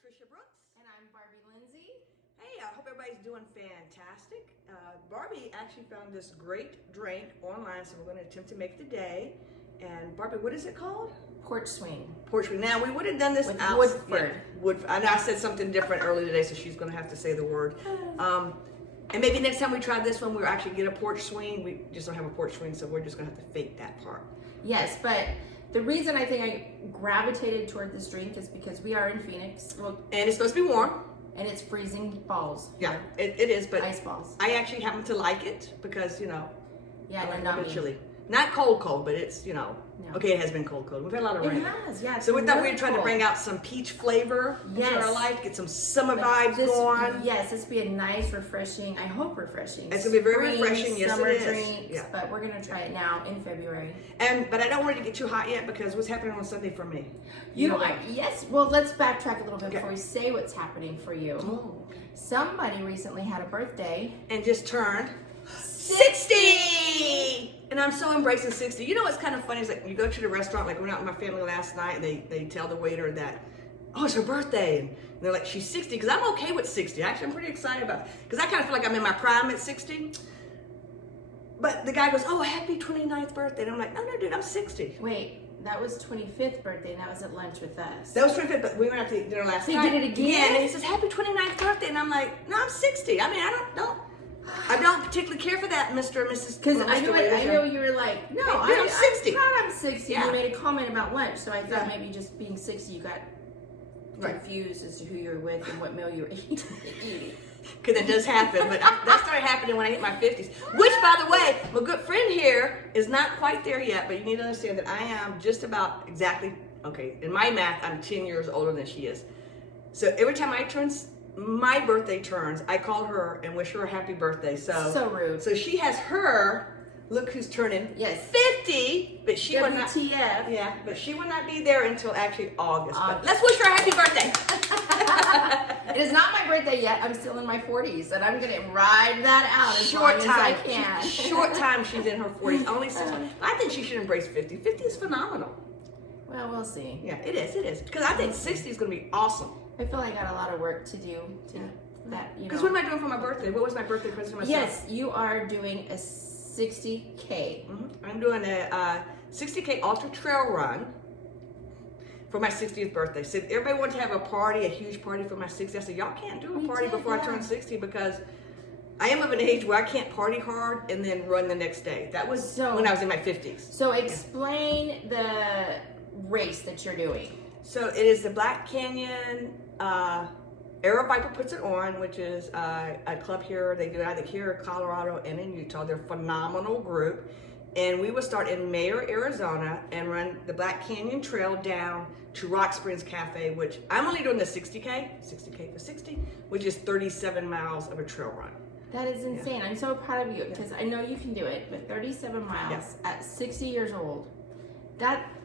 Trisha Brooks. And I'm Barbie Lindsay. Hey, I hope everybody's doing fantastic. Barbie actually found this great drink online, so we're going to attempt to make it today. And Barbie, what is it called? Porch swing. Porch swing. Now, we would have done this with out. Woodford. Yeah, Woodford. I know I said something different earlier today, so she's going to have to say the word. And maybe next time we try this one, we'll actually get a porch swing. We just don't have a porch swing, so we're just going to have to fake that part. Yes, but the reason I think I gravitated toward this drink is because we are in Phoenix. Well, And it's supposed to be warm. and it's freezing balls. Yeah, it is, but Ice balls. I actually happen to like it because, Yeah, I like no, a not little me. chilly. Not cold, but it's, No. okay, it has been cold. We've had a lot of It rain. has, yeah. So we thought really we'd try to cool. bring out some peach flavor into our Yes. life, get some summer But vibes this, going. Yes, this would be a nice, refreshing, I hope refreshing. It's gonna be very spring, refreshing, yes, it summer is. drinks, Yeah. but we're gonna try it now in February. But I don't want it to get too hot yet because what's happening on Sunday for me? Yes, well, let's backtrack a little bit Okay. before we say what's happening for you. Oh, okay. Somebody recently had a birthday. And just turned 60! And I'm so embracing 60. You know what's kind of funny is like you go to the restaurant, like we went out with my family last night, and they tell the waiter that, oh, it's her birthday. And they're like, she's 60, because I'm okay with 60. Actually, I'm pretty excited about it. Because I kind of feel like I'm in my prime at 60. But the guy goes, oh, happy 29th birthday. And I'm like, no, dude, I'm 60. Wait, that was 25th birthday, and that was at lunch with us. That was 25th, but we went out to dinner last He night. did it again? And he says, happy 29th birthday. And I'm like, no, I'm 60. I mean, I don't particularly care for that, Mr. and Mrs. Because or I Mr. know you were like, no, Hey, dude, I'm 60. I'm proud I'm 60. Yeah. You made a comment about lunch, so I thought Yeah. maybe just being 60, you got Right. confused as to who you were with and what meal you were eating. Because it does happen, but that started happening when I hit my 50s. Which, by the way, my good friend here is not quite there yet, but you need to understand that I am just about exactly, okay, in my math, I'm 10 years older than she is. So every time my birthday turns, I call her and wish her a happy birthday. So rude. So she has her, look who's turning Yes. 50, but she will not. WTF. Yeah, but she will not be there until actually August. But August. let's wish her a happy birthday. It is not my birthday yet. I'm still in my 40s, and I'm going to ride that out as long as I can. Short time she's in her 40s. Only 6 months. I think she should embrace 50. 50 is phenomenal. Well, we'll see. Yeah, it is. Because I think 60 is going to be awesome. I feel like I got a lot of work to do to that, Because what am I doing for my birthday? What was my birthday present for myself? Yes, you are doing a 60K. I'm doing a 60K ultra trail run for my 60th birthday. So everybody wanted to have a party, a huge party for my 60th. I said, y'all can't do a party before I turn 60 because I am of an age where I can't party hard and then run the next day. That was when I was in my 50s. So explain the race that you're doing. So it is the Black Canyon, Aero Viper puts it on, which is a club here. They do it either here in Colorado and in Utah. They're a phenomenal group. And we will start in Mayer, Arizona and run the Black Canyon Trail down to Rock Springs Cafe, which I'm only doing the 60K for 60, which is 37 miles of a trail run. That is insane. I'm so proud of you because I know you can do it, but 37 miles at 60 years old,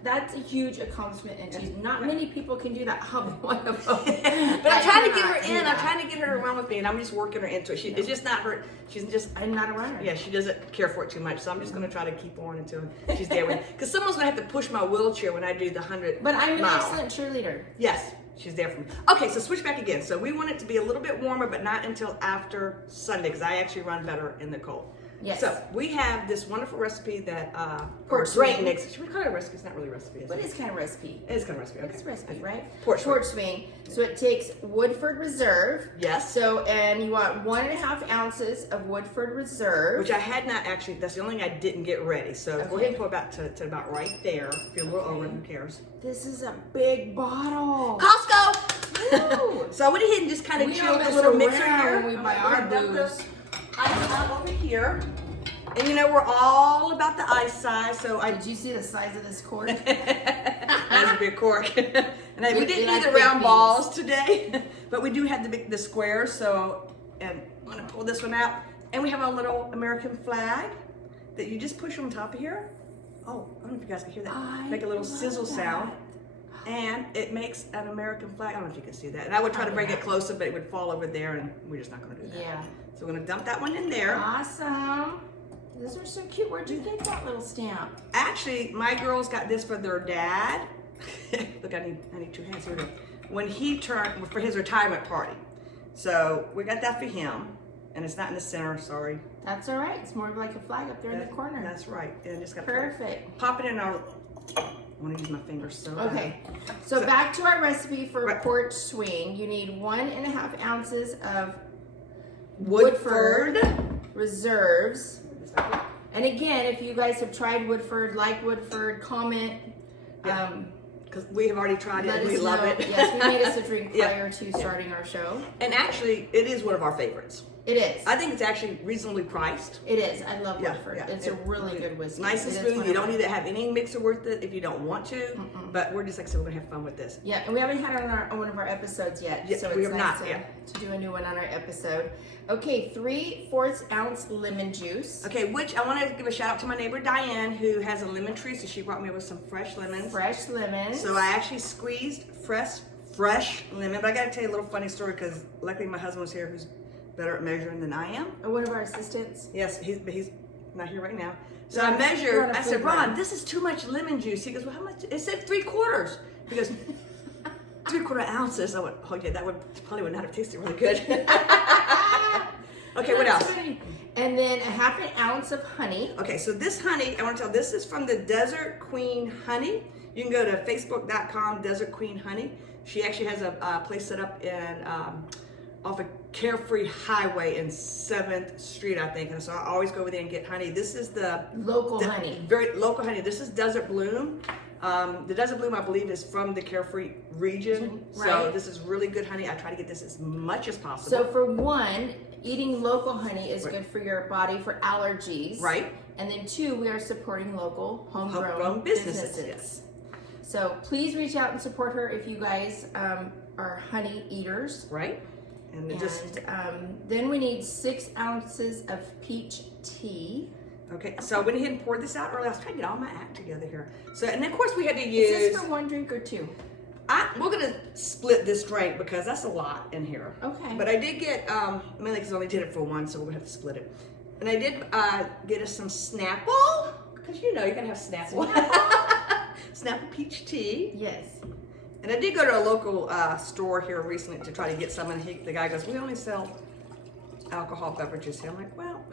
that's a huge accomplishment, and not many people can do that. I'm one of them. But I'm trying to get her in. I'm trying to get her to run with me, and I'm just working her into it. It's just not her. I'm not a runner. Yeah, she doesn't care for it too much, so I'm just going to try to keep on until she's there with me. Because someone's going to have to push my wheelchair when I do the 100 But I'm an mile. excellent cheerleader. Yes, she's there for me. Okay, so switch back again. So we want it to be a little bit warmer, but not until after Sunday, because I actually run better in the cold. Yes. So we have this wonderful recipe that Porch Drake swing. makes. Should we call it a recipe? It's not really a recipe, is What it? is kind of recipe? It is kind of a recipe. Okay. It's a recipe, right? Porch swing. So it takes Woodford Reserve. Yes. So, and you want 1.5 ounces of Woodford Reserve. Which I had not actually, that's the only thing I didn't get ready. So go ahead and pull about to about right there. If you're a little over, who cares? This is a big bottle. Costco! So I went ahead and just kind of We chilled don't this little mess mixer around here. when we buy I'm our gonna dump booze. the ice out over here. And you know, we're all about the ice size, so I... Did you see the size of this cork? That's a big cork. And we didn't like do the big round piece. balls today, but we do have the squares, so... And I'm gonna pull this one out. And we have a little American flag that you just push on top of here. Oh, I don't know if you guys can hear that. Make a little sizzle sound. And it makes an American flag. I don't know if you can see that. And I would try to bring it closer, but it would fall over there, and we're just not going to do that. Yeah. So we're going to dump that one in there. Awesome. Those are so cute. Where'd you get that little stamp? Actually, my girls got this for their dad. Look, I need 2 hands here. when he turned for his retirement party. So we got that for him, and it's not in the center. Sorry. That's all right. It's more of like a flag up there in the corner. That's right. And just got perfect. Pop it in our. I want to use my fingers so bad. Okay. So back to our recipe for porch swing. You need 1.5 ounces of Woodford Reserves. And again, if you guys have tried Woodford, like Woodford, comment. Because we have already tried it and we love it. Yes, we made us a drink prior to starting our show. And actually, it is one of our favorites. It is. I think it's actually reasonably priced. It is. I love Woodford. It's a really good whiskey. Nice and smooth. You don't need to have any mixer with it if you don't want to. But we're just like I said, we're gonna have fun with this. Yeah, and we haven't had it on one of our episodes yet. Yeah, so we it's have nice not, to do a new one on our episode. Okay, 3/4 ounce lemon juice. Okay, which I want to give a shout out to my neighbor Diane, who has a lemon tree, so she brought me with some fresh lemons. Fresh lemons. So I actually squeezed fresh lemon. But I got to tell you a little funny story because luckily my husband was here, who's better at measuring than I am. One of our assistants. Yes, he's not here right now. So I measured. I said, Ron, this is too much lemon juice. He goes, well, how much? It said 3/4. He goes, 3/4 ounces. I went, oh yeah, that probably would not have tasted really good. Okay, what else? And then 1/2 ounce of honey. Okay, so this honey, I want to tell, this is from the Desert Queen Honey. You can go to facebook.com, Desert Queen Honey. She actually has a place set up in off of Carefree Highway in 7th Street, I think. And so I always go over there and get honey. This is the local honey. Very local honey. This is Desert Bloom. The Desert Bloom, I believe, is from the Carefree region. Right. So this is really good honey. I try to get this as much as possible. So for one, eating local honey is good for your body for allergies. Right. And then 2, we are supporting local homegrown businesses. Yes. So please reach out and support her if you guys are honey eaters. Right. And then we need 6 ounces of peach tea. Okay, so I went ahead and poured this out early. I was trying to get all my act together here. So, and then of course we had to use. Is this for 1 drink or 2? We're gonna split this drink because that's a lot in here. Okay. But I did get mainly because I only did it for 1, so we're gonna have to split it. And I did get us some Snapple because you know you're gonna have Snapple. Snapple peach tea. Yes. And I did go to a local store here recently to try to get some, and the guy goes, "We only sell alcohol beverages here." I'm like, "Well,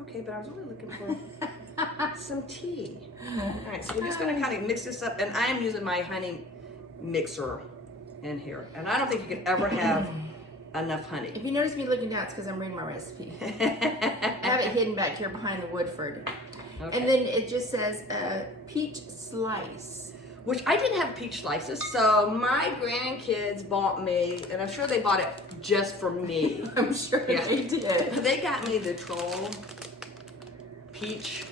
okay, but I was really looking for some tea." All right, so we're just gonna kind of mix this up, and I am using my honey mixer in here, and I don't think you can ever have enough honey. If you notice me looking down, it's because I'm reading my recipe. I have it hidden back here behind the Woodford. Okay. And then it just says peach slice. Which I didn't have peach slices, so my grandkids bought me, and I'm sure they bought it just for me. I'm sure they did. They got me the Troll peach,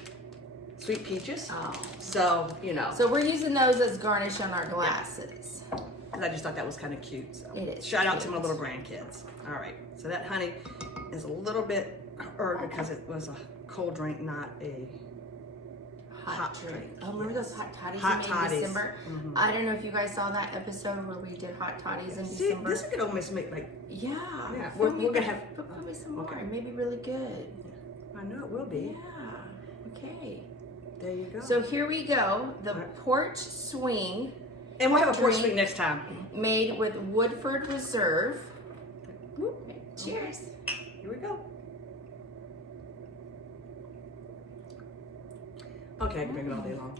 sweet peaches. Oh. So, you know. So we're using those as garnish on our glasses. And I just thought that was kind of cute. So. It is. Shout out to my little grandkids. All right, so that honey is a little bit herb because it was a cold drink, not a hot drink. Oh, remember those hot toddies hot we made toddies. in December? Mm-hmm. I don't know if you guys saw that episode where we did hot toddies in December. This could almost make like we're gonna have put me some more. Maybe really good. I know it will be. Yeah. Okay. There you go. So here we go. The Porch Swing. And we'll have a porch swing next time. Made with Woodford Reserve. Okay. Cheers. Here we go. Okay, I can drink it all day long.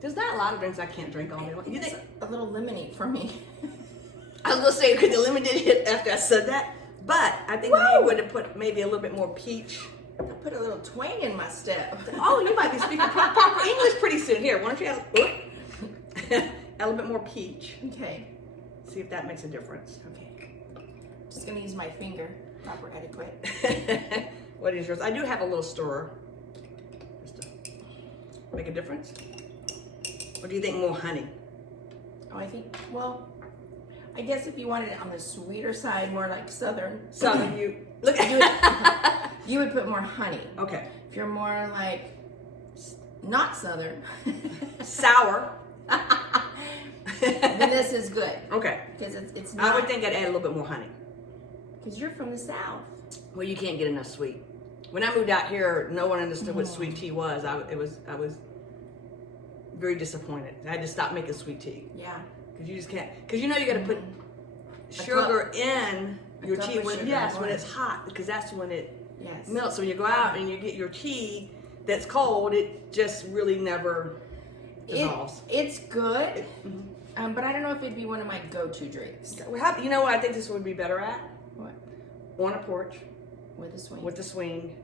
There's not a lot of drinks I can't drink all day long. You think a little lemony for me? I was gonna say because the lemon did hit after I said that, but I think you would have put maybe a little bit more peach. I put a little twang in my step. Oh, you might be speaking proper English pretty soon. Here, why don't you add a little bit more peach? Okay. See if that makes a difference. Okay. Just gonna use my finger. Proper etiquette. What is yours? I do have a little stirrer. Make a difference? Or do you think more honey? Oh, I think, well, I guess if you wanted it on the sweeter side, more like Southern. Southern, you look at you would put more honey. Okay. If you're more like not Southern, sour, then this is good. Okay. Because it's not. I would think I'd add a little bit more honey. Because you're from the South. Well, you can't get enough sweet. When I moved out here, no one understood what sweet tea was. I was very disappointed. I had to stop making sweet tea. Yeah. Because you just can't. Because you know you got to put sugar in your cup tea of when sugar, yes, of when course. it's hot, because that's when it Yes. melts. So when you go out and you get your tea that's cold, it just really never dissolves. It's good, but I don't know if it'd be one of my go-to drinks. You know what I think this would be better at? What? On a porch With a swing. with the swing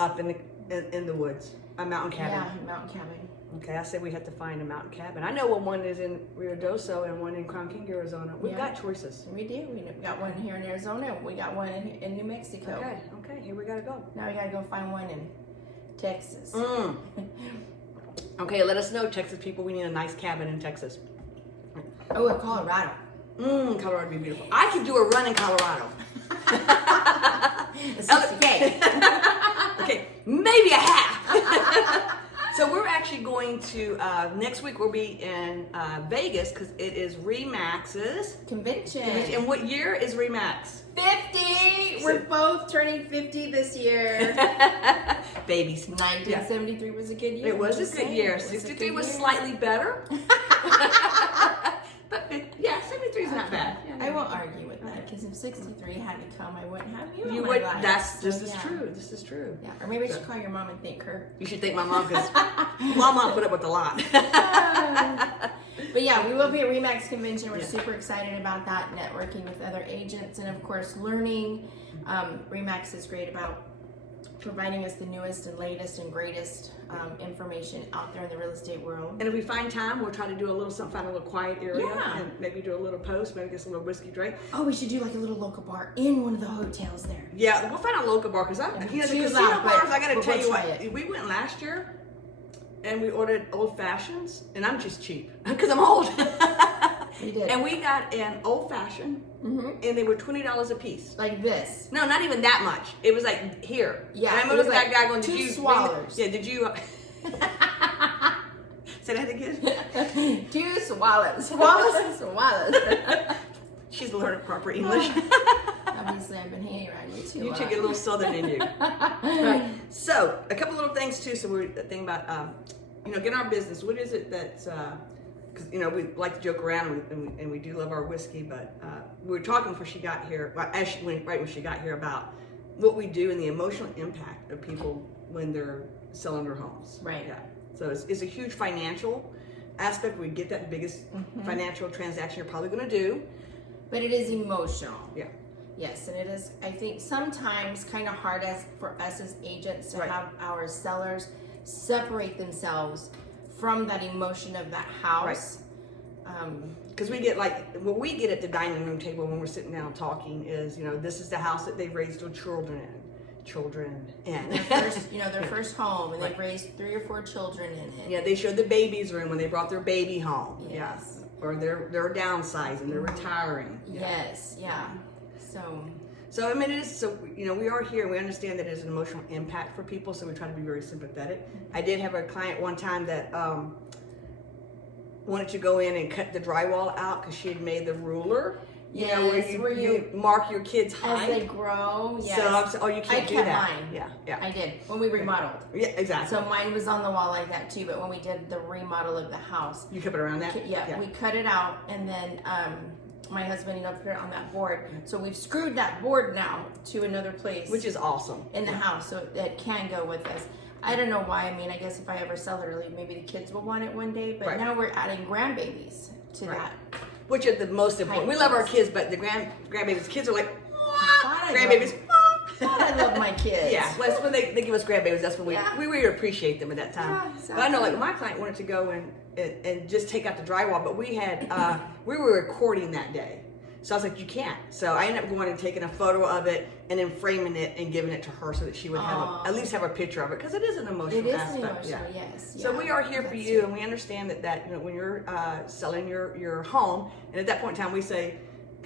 up in the woods, a mountain cabin. Yeah, mountain cabin. Okay, I said we had to find a mountain cabin. I know one is in Rio Doso and one in Crown King, Arizona. We've got choices. We do. We got one here in Arizona. We got one in New Mexico. Okay, here we gotta go. Now we gotta go find one in Texas. Okay, let us know, Texas people. We need a nice cabin in Texas. Oh, in Colorado. Colorado would be beautiful. I could do a run in Colorado. It's 60K. Okay, maybe a half. So we're actually going to, next week we'll be in Vegas because it is Remax's Convention. And what year is Remax? 50! We're both turning 50 this year. Babies. 1973 was a good year. It was a good year. 63 was slightly better. But yeah, 73 is not bad. I won't argue with that because if 63 had to come, I wouldn't have you. You in my would. life. This is true. This is true. Yeah, or maybe I should call your mom and thank her. You should thank my mom because my mom put up with a lot. But yeah, we will be at Remax Convention. We're super excited about that, networking with other agents, and of course, learning. Remax is great about providing us the newest and latest and greatest information out there in the real estate world. And if we find time, we'll try to do a little something, find a little quiet area, Yeah. and maybe do a little post, maybe get a little whiskey drink. Oh, we should do like a little local bar in one of the hotels there. Yeah, we'll find a local bar because the Too casino loud, bars. I got to but tell we'll you try what, it. we went last year, and we ordered old fashions, and I'm just cheap because I'm old. We did. And we got an old fashioned, and they were $20 a piece. Like this. No, not even that much. It was like here. Yeah, And I it remember was that like guy going, two "Did you swallows." Yeah, did you? Say that again. 2 swallows. Swallows and swallows. She's learning proper English. Obviously, I've been hanging around you too. You should get a little southern in you. Right. So, a couple little things too. So we're thinking about, getting our business. What is it that's, because we like to joke around and we do love our whiskey, but we were talking before she got here, right when she got here, about what we do and the emotional impact of people when they're selling their homes. Right. Yeah. So it's a huge financial aspect. We get that biggest financial transaction you're probably going to do. But it is emotional. Yeah. Yes, and it is, I think, sometimes kind of hard for us as agents to Right. have our sellers separate themselves from that emotion of that house. Because we get what we get at the dining room table when we're sitting down talking is, this is the house that they've raised their children in. Their first home, and they've raised 3 or 4 children in it. Yeah, they showed the baby's room when they brought their baby home. Yes. Yeah. Or they're downsizing, they're retiring. Yes, yeah. So I mean, it is, so, we are here and we understand that it's an emotional impact for people, so we try to be very sympathetic. I did have a client one time that wanted to go in and cut the drywall out because she had made the ruler. Where you mark your kids' height. As they grow, yes. So you can't do that. I kept mine. Yeah. I did, when we remodeled. Yeah, exactly. So mine was on the wall like that too, but when we did the remodel of the house. You kept it around that? Yeah, we cut it out, and then my husband, put it on that board. So we've screwed that board now to another place. Which is awesome. In the house, so it can go with us. I don't know why. I mean, I guess if I ever sell it early, maybe the kids will want it one day. But now we're adding grandbabies to that. Which are the most important. We love our kids, but the grandbabies, kids are like, grandbabies. I love my kids. Yeah, well, it's when they give us grandbabies, that's when we really appreciate them at that time. Yeah, exactly. But I know, my client wanted to go and just take out the drywall, but we had we were recording that day, so I was like, you can't. So I ended up going and taking a photo of it and then framing it and giving it to her so that she would have at least have a picture of it, because it is an emotional aspect. Yes. So we are here for you, and we understand that when you're selling your home, and at that point in time we say,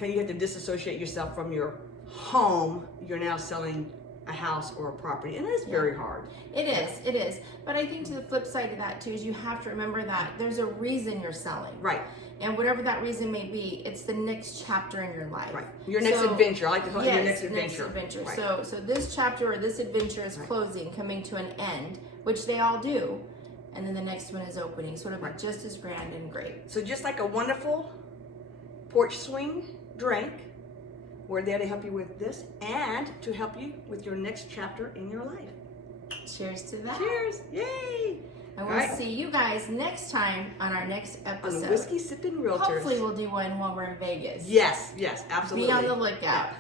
you have to disassociate yourself from your home. You're now selling a house or a property, and it is very hard. It is. But I think to the flip side of that too is you have to remember that there's a reason you're selling. Right. And whatever that reason may be, it's the next chapter in your life. Your next adventure. I like to call it your next adventure. Right. So this chapter or this adventure is closing, coming to an end, which they all do, and then the next one is opening. So it'll be just as grand and great. So just like a wonderful porch swing, drink. We're there to help you with this and to help you with your next chapter in your life. Cheers to that. Cheers. Yay. And we'll see you guys next time on our next episode. On the Whiskey Sipping Realtors. Hopefully we'll do one while we're in Vegas. Yes, absolutely. Be on the lookout. Yeah.